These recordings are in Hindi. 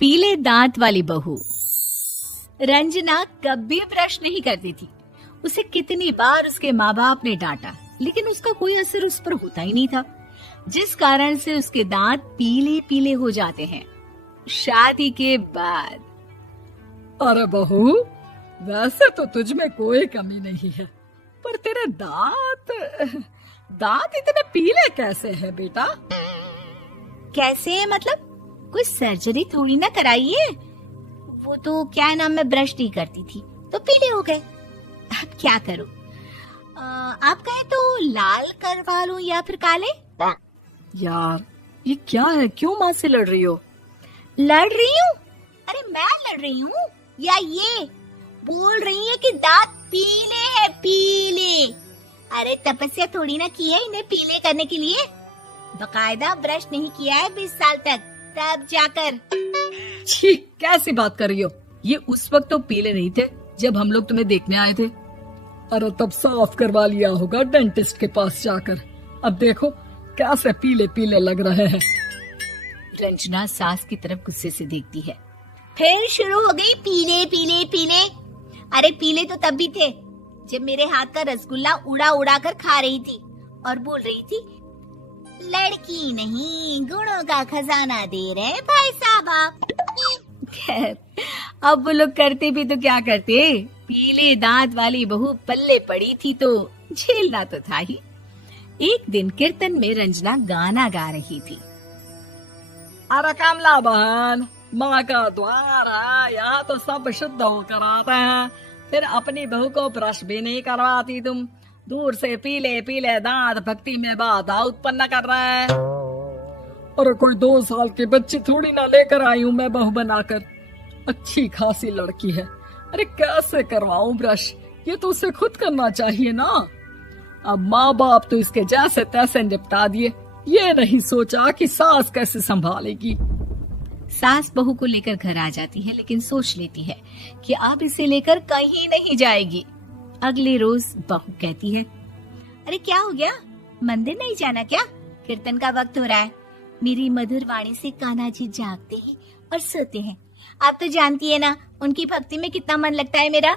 पीले दांत वाली बहू। रंजना कभी ब्रश नहीं करती थी। उसे कितनी बार उसके माँ बाप ने डांटा, लेकिन उसका कोई असर उस पर होता ही नहीं था, जिस कारण से उसके दांत पीले पीले हो जाते हैं। शादी के बाद। अरे बहू, वैसे तो तुझ में कोई कमी नहीं है, पर तेरे दांत इतने पीले कैसे हैं बेटा? कैसे मतलब? कोई सर्जरी थोड़ी ना कराई है। वो तो क्या नाम, मैं ब्रश नहीं करती थी तो पीले हो गए। अब क्या करूं? आप कहें तो लाल करवा लूं या फिर काले? यार ये क्या है, क्यों माँ से लड़ रही हो? लड़ रही हूँ? अरे मैं लड़ रही हूँ या ये बोल रही है कि दांत पीले हैं, पीले। अरे तपस्या थोड़ी ना की है इन्हें पीले करने के लिए। बकायदा ब्रश नहीं किया है 20 साल तक, तब जाकर। छी, कैसी बात कर रही हो? ये उस वक्त तो पीले नहीं थे जब हम लोग तुम्हें देखने आए थे। अरे तब साफ करवा लिया होगा डेंटिस्ट के पास जाकर। अब देखो कैसे पीले पीले लग रहे हैं। रंजना सास की तरफ गुस्से से देखती है। फिर शुरू हो गई पीले पीले पीले। अरे पीले तो तब भी थे जब मेरे हाथ का रसगुल्ला उड़ा उड़ा कर खा रही थी और बोल रही थी, लड़की नहीं गुणों का खजाना दे रहे भाई साहब आप। खैर, अब वो लोग करते भी तो क्या करते, पीले दांत वाली बहू पल्ले पड़ी थी तो झेलना तो था ही। एक दिन कीर्तन में रंजना गाना गा रही थी। अरे कमला बहन, माँ का द्वार है, यहाँ तो सब शुद्ध होकर आते हैं, फिर अपनी बहू को ब्रश भी नहीं करवाती तुम। दूर से पीले पीले दांत भक्ति में बाधा उत्पन्न कर रहे हैं। अरे कोई 2 साल की बच्ची थोड़ी ना लेकर आई हूँ मैं बहू बनाकर। अच्छी खासी लड़की है, अरे कैसे करवाऊं ब्रश? ये तो उसे खुद करना चाहिए ना। अब माँ बाप तो इसके जैसे तैसे निपटा दिए, ये नहीं सोचा कि सास कैसे संभालेगी। सास बहू को लेकर घर आ जाती है, लेकिन सोच लेती है कि अब इसे लेकर कहीं नहीं जाएगी। अगले रोज बहू कहती है, अरे क्या हो गया, मंदिर नहीं जाना क्या? कीर्तन का वक्त हो रहा है। मेरी मधुर वाणी से कान्हा जी जागते हैं और सोते हैं। आप तो जानती है ना उनकी भक्ति में कितना मन लगता है मेरा।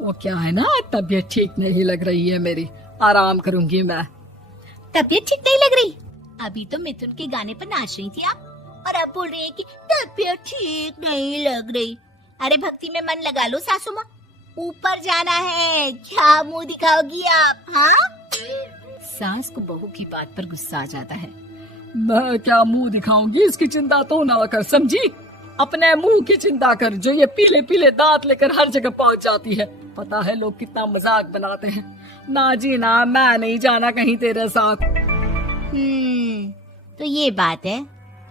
वो क्या है ना, तबीयत ठीक नहीं लग रही है मेरी, आराम करूंगी मैं। तबीयत ठीक नहीं लग रही? अभी तो मिथुन के गाने पर नाच रही थी आप, और अब बोल रही है कि तबीयत ठीक नहीं लग रही। अरे भक्ति में मन लगा लो सासू माँ, ऊपर जाना है, क्या मुंह दिखाओगी आप? हाँ? सास को बहू की बात पर गुस्सा आ जाता है। मैं क्या मुंह दिखाऊंगी, इसकी चिंता तो ना कर, समझी? अपने मुंह की चिंता कर, जो ये पीले पीले दांत लेकर हर जगह पहुंच जाती है। पता है लोग कितना मजाक बनाते हैं। ना जी ना, मैं नहीं जाना कहीं तेरे साथ। तो ये बात है।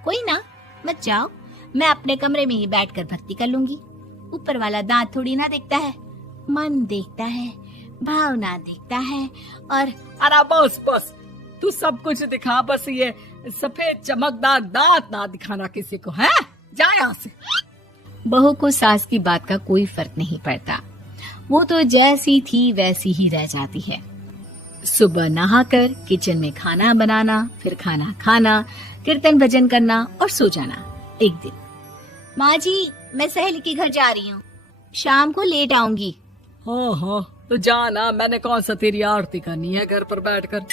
कोई ना, मत जाओ, मैं अपने कमरे में ही बैठकर भक्ति कर लूंगी। ऊपर वाला दांत थोड़ी ना देखता है, मन देखता है, भावना देखता है। और अरे बस बस, तू सब कुछ दिखा, बस ये सफेद चमकदार दांत ना दिखाना किसी को, है? जा यहाँ से। बहू को सास की बात का कोई फर्क नहीं पड़ता, वो तो जैसी थी वैसी ही रह जाती है। सुबह नहाकर किचन में खाना बनाना, फिर खाना खाना, कीर्तन भजन करना और सो जाना। एक दिन, माँ जी मैं सहेली के घर जा रही हूँ, शाम को लेट आऊंगी। हाँ हाँ तो जाना, मैंने कौन सा तेरी आरती करनी है घर पर बैठकर।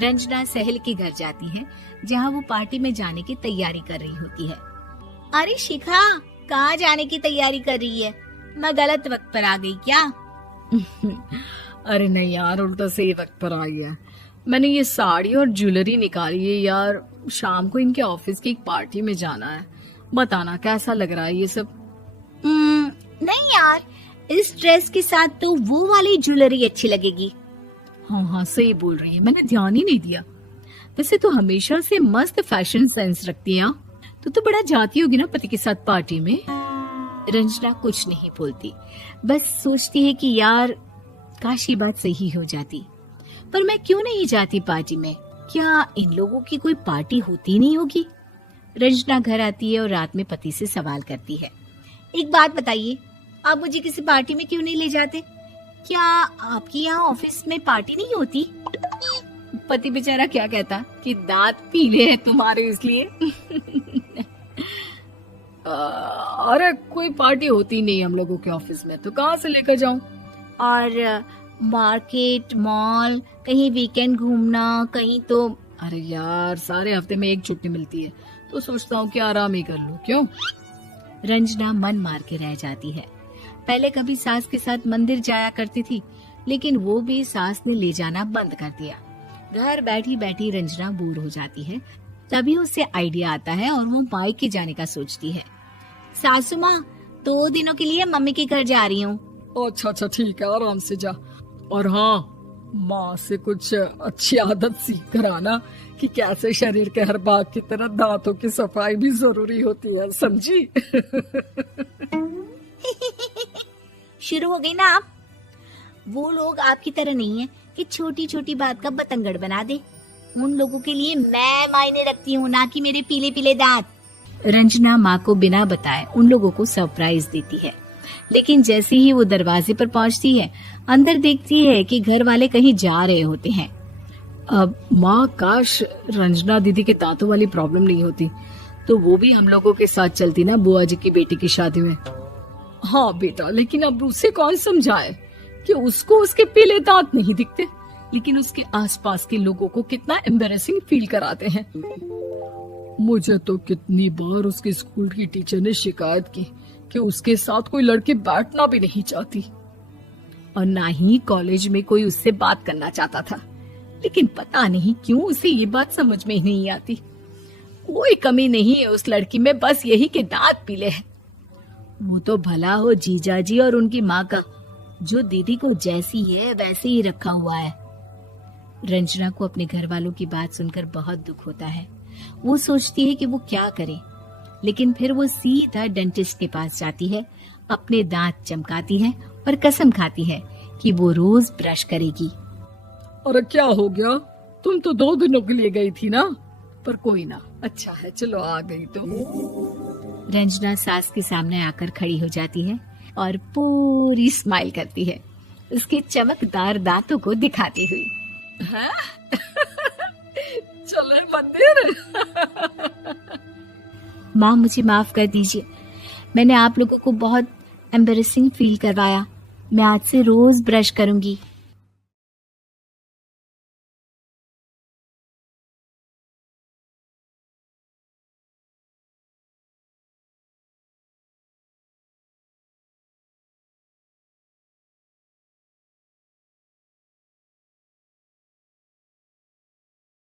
रंजना सहेली के घर जाती है, जहाँ वो पार्टी में जाने की तैयारी कर रही होती है। अरे शिखा, कहाँ जाने की तैयारी कर रही है? मैं गलत वक्त पर आ गई क्या? अरे नहीं यार, उल्टा सही वक्त पर आ गया। मैंने ये साड़ी और ज्वेलरी निकाली है यार, शाम को इनके ऑफिस की एक पार्टी में जाना है। बताना कैसा लग रहा है ये सब? नहीं यार, इस ड्रेस के साथ तो वो वाली ज्वेलरी अच्छी लगेगी। हाँ हाँ सही बोल रही है, मैंने ध्यान ही नहीं दिया। वैसे तो हमेशा से मस्त फैशन सेंस रखती है। तो बड़ा जाती होगी ना पति के साथ पार्टी में। रंजना कुछ नहीं बोलती, बस सोचती है कि यार काश ये बात सही हो जाती, पर मैं क्यों नहीं जाती पार्टी में? क्या इन लोगों की कोई पार्टी होती नहीं होगी? रंजना घर आती है और रात में पति से सवाल करती है, एक बात बताइए, आप मुझे किसी पार्टी में क्यों नहीं ले जाते? क्या आपकी यहाँ ऑफिस में पार्टी नहीं होती? पति बेचारा क्या कहता कि दांत पीले हैं तुम्हारे इसलिए। अरे कोई पार्टी होती नहीं हम लोगों के ऑफिस में, तो कहाँ से लेकर जाऊं? और मार्केट, मॉल, कहीं वीकेंड घूमना, कहीं तो। अरे यार, सारे हफ्ते में एक छुट्टी मिलती है, तो सोचता हूँ कि आराम ही कर लूं। क्यों? रंजना मन मार के रह जाती है। पहले कभी सास के साथ मंदिर जाया करती थी, लेकिन वो भी सास ने ले जाना बंद कर दिया। घर बैठी बैठी रंजना बोर हो जाती है। तभी उसे आइडिया आता है और वो मायके जाने का सोचती है। सासू माँ, 2 दिनों के लिए मम्मी के घर जा रही हूँ। अच्छा ठीक है, आराम से जा। और हाँ, माँ से कुछ अच्छी आदत सीख कर आना कि कैसे शरीर के हर भाग की तरह दांतों की सफाई भी जरूरी होती है, समझी? शुरू हो गई ना आप। वो लोग आपकी तरह नहीं है कि छोटी छोटी बात का बतंगड़ बना दे। उन लोगों के लिए मैं मायने रखती हूँ, ना कि मेरे पीले पीले दांत। रंजना माँ को बिना बताए उन लोगों को सरप्राइज देती है, लेकिन जैसे ही वो दरवाजे पर पहुंचती है, अंदर देखती है कि घर वाले कहीं जा रहे होते हैं। अब माँ, काश रंजना दीदी के दांतों वाली प्रॉब्लम नहीं होती, तो वो भी हम लोगों के साथ चलती ना बुआ जी की बेटी की शादी में। हाँ बेटा, लेकिन अब उसे कौन समझाए कि उसको उसके पीले दांत नहीं दिखते, लेकिन उसके आसपास के लोगों को कितना एम्बैरेसिंग फील कराते हैं। मुझे तो कितनी बार उसके स्कूल की टीचर ने शिकायत की कि उसके साथ कोई लड़की बैठना भी नहीं चाहती, और ना ही कॉलेज में कोई उससे बात करना चाहता था। लेकिन पता नहीं क्यों उसे ये बात समझ में ही नहीं आती। कोई कमी नहीं है उस लड़की में, बस यही कि दांत पीले हैं। वो तो भला हो जीजा जी और उनकी माँ का, जो दीदी को जैसी है वैसे ही रखा हुआ है। रंजना को अपने घर वालों की बात सुनकर बहुत दुख होता है। वो सोचती है कि वो क्या करे, लेकिन फिर वो सीधा डेंटिस्ट के पास जाती है, अपने दांत चमकाती है और कसम खाती है कि वो रोज ब्रश करेगी। अरे क्या हो गया? तुम तो 2 दिनों के लिए गई थी ना, पर कोई ना, अच्छा है, चलो आ गई तो। रंजना सास के सामने आकर खड़ी हो जाती है और पूरी स्माइल करती है, उसके चमकदार दांतों को दिखाती हुई। हैं? चले मंदिर? माँ, मुझे माफ कर दीजिए, मैंने आप लोगों को बहुत एम्बैरेसिंग फील करवाया। मैं आज से रोज ब्रश करूंगी।